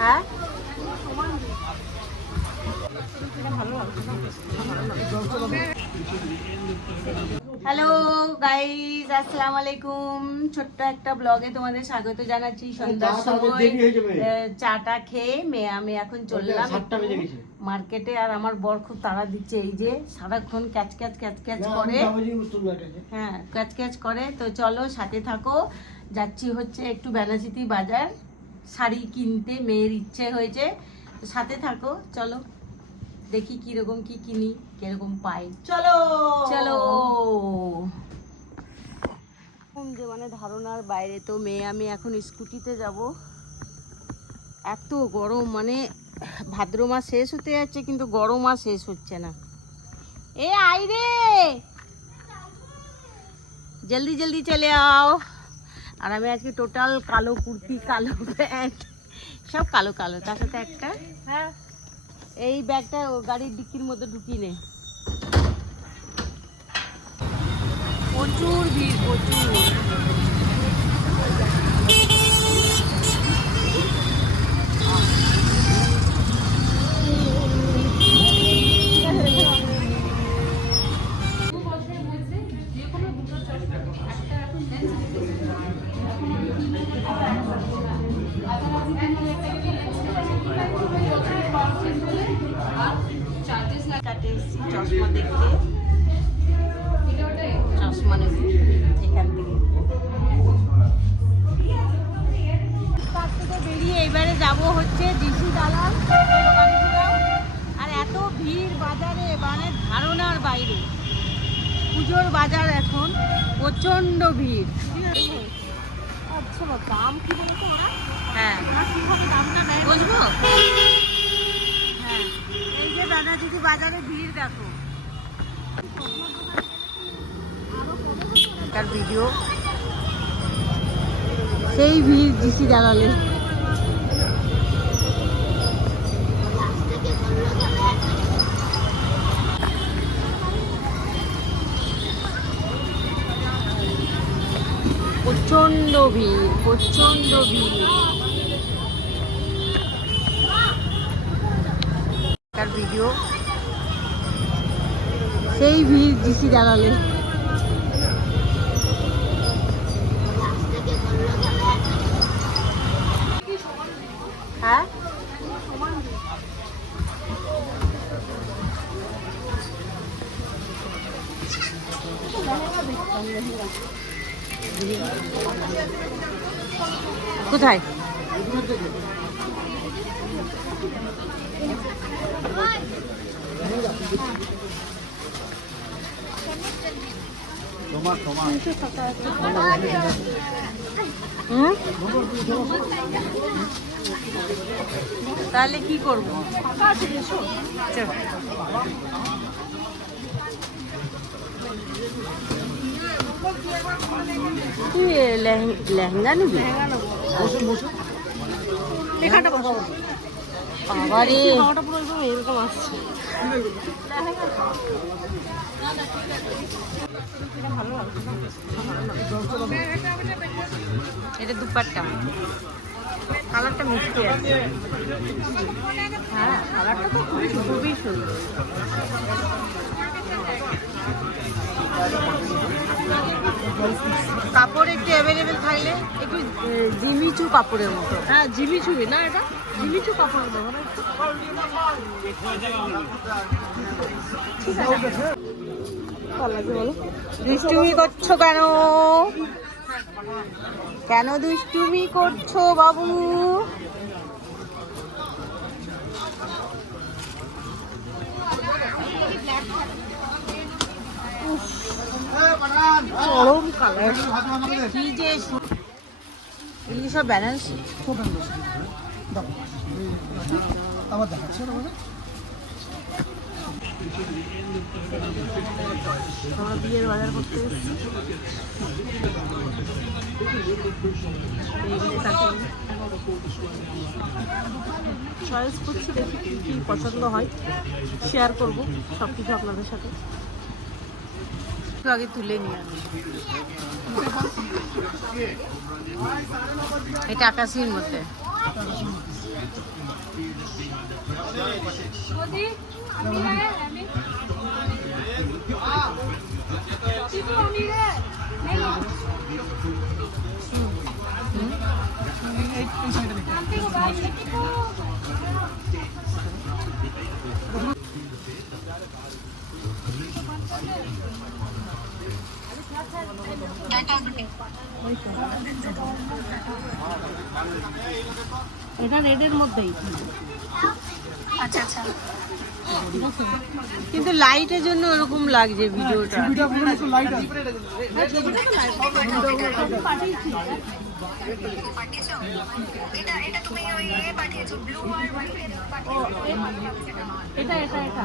হ্যাঁ? Hello guys আসসালামু আলাইকুম ছোট্ট একটা ব্লগে তোমাদের স্বাগত জানাচ্ছি সন্ধ্যার সময়। চাটা খেয়ে মেয়ে আমি এখন চললাম মার্কেটে আর আমার বর খুব তাড়া দিচ্ছে এই যে সারাক্ষণ ক্যাচ ক্যাচ ক্যাচ ক্যাচ করে। হ্যাঁ ক্যাচ ক্যাচ করে। তো চলো সাথে থাকো। যাচ্ছি হচ্ছে একটু বেনাচিতি বাজার। শাড়ি কিনতে মেয়ের ইচ্ছে হয়েছে সাথে থাকো চলো। দেখি কীরকম কি কিনি কীরকম পাই। চলো! চলো! যে মানে ধারণার বাইরে তো মেয়ে আমি এখন স্কুটিতে যাব। এত গরম মানে ভাদ্র মাস শেষ হতে যাচ্ছে কিন্তু গরম আর শেষ হচ্ছে না। এ আই রে! জলদি জলদি চলে আও। আর আমি আজকে টোটাল কালো কুর্তি কালো প্যান্ট সব কালো কালো। তার সাথে একটা হ্যাঁ। এই ব্যাগটা ও গাড়ির ডিক্কির মধ্যে ঢুকিয়ে নে। প্রচুর ভিড় প্রচুর। কাটে এসেছি চশমা দেখতে চশমা নেব এখান থেকে তার থেকে এবারে যাব হচ্ছে ডিসি দালাল আর এত ভিড় বাজারে মানে ধারণার বাইরে। পুজোর বাজার এখন প্রচণ্ড ভিড়। দাম কি বলতো আর? হ্যাঁ। কীভাবে দামটা নেয়? বুঝব? হ্যাঁ। এই যে দাদা দিদি বাজারে ভিড় দেখো। তার ভিডিও। সেই ভিড় দিছি দালালে। ভিড় প্রচণ্ড ভিড়। ভিডিও। সেই ভিড় ডিসি দাঁড়ালে হ্যাঁ? কোথায়? তাহলে কি করব? চল। তুই লেহেঙ্গা নিবি এখানটা বসো। বাবা রে জামাটা পুরো একদম এরকম আসছে। এটা দুপাট্টা। কালারটা মিষ্টি আছে। হ্যাঁ কালারটা তো খুবই খুবই সুন্দর। কাপড় একটু অ্যাভেলেবেল থাকলে একটু জিমিচু কাপড়ের মতো হ্যাঁ জিমিচুরি না এটা জিমিচু কাপড় দেবো না একটু? ভালো লাগছে বলো? দুষ্টুমি করছ কেন কেন দুষ্টুমি করছ বাবু ব্যালেন্স বিয়ের বাজার করতে চয়েস করছি দেখি কি কি পছন্দ হয়। শেয়ার করব সব কিছু আপনাদের সাথে। একটু আগে তুলে নিয়ে আসি এটা আকাশির মধ্যে এটা রেডের মধ্যেই। কিন্তু লাইটের জন্য ওরকম লাগছে ভিডিওটা। এটা এটা এটা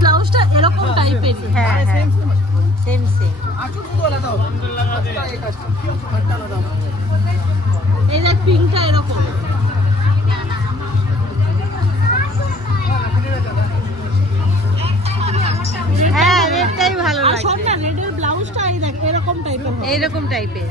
ব্লাউজটা এরকম টাইপের হ্যাঁ সেম সেম এই দেখ পিঙ্কটা এরকম। হ্যাঁ রেডটাই ভালো লাগে। শোন না রেডের ব্লাউজটা এই দেখ এরকম টাইপের এইরকম টাইপের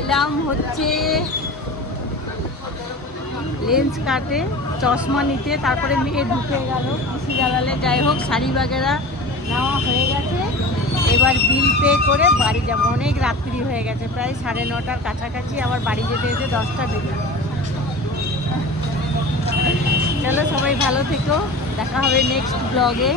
এলাম হচ্ছে লেন্স কাটে, চশমা নিতে, তারপরে মেয়ে ঢুকে গেল খুশি গেলালে যাই হোক, শাড়ি বাগেরা নেওয়া হয়ে গেছে। এবার বিল পে করে বাড়ি যাব অনেক রাত্রি হয়ে গেছে, প্রায় সাড়ে নটার কাছাকাছি আবার বাড়ি যেতে যেতে দশটা বেজে। চলো সবাই ভালো থেকো, দেখা হবে নেক্সট ব্লগে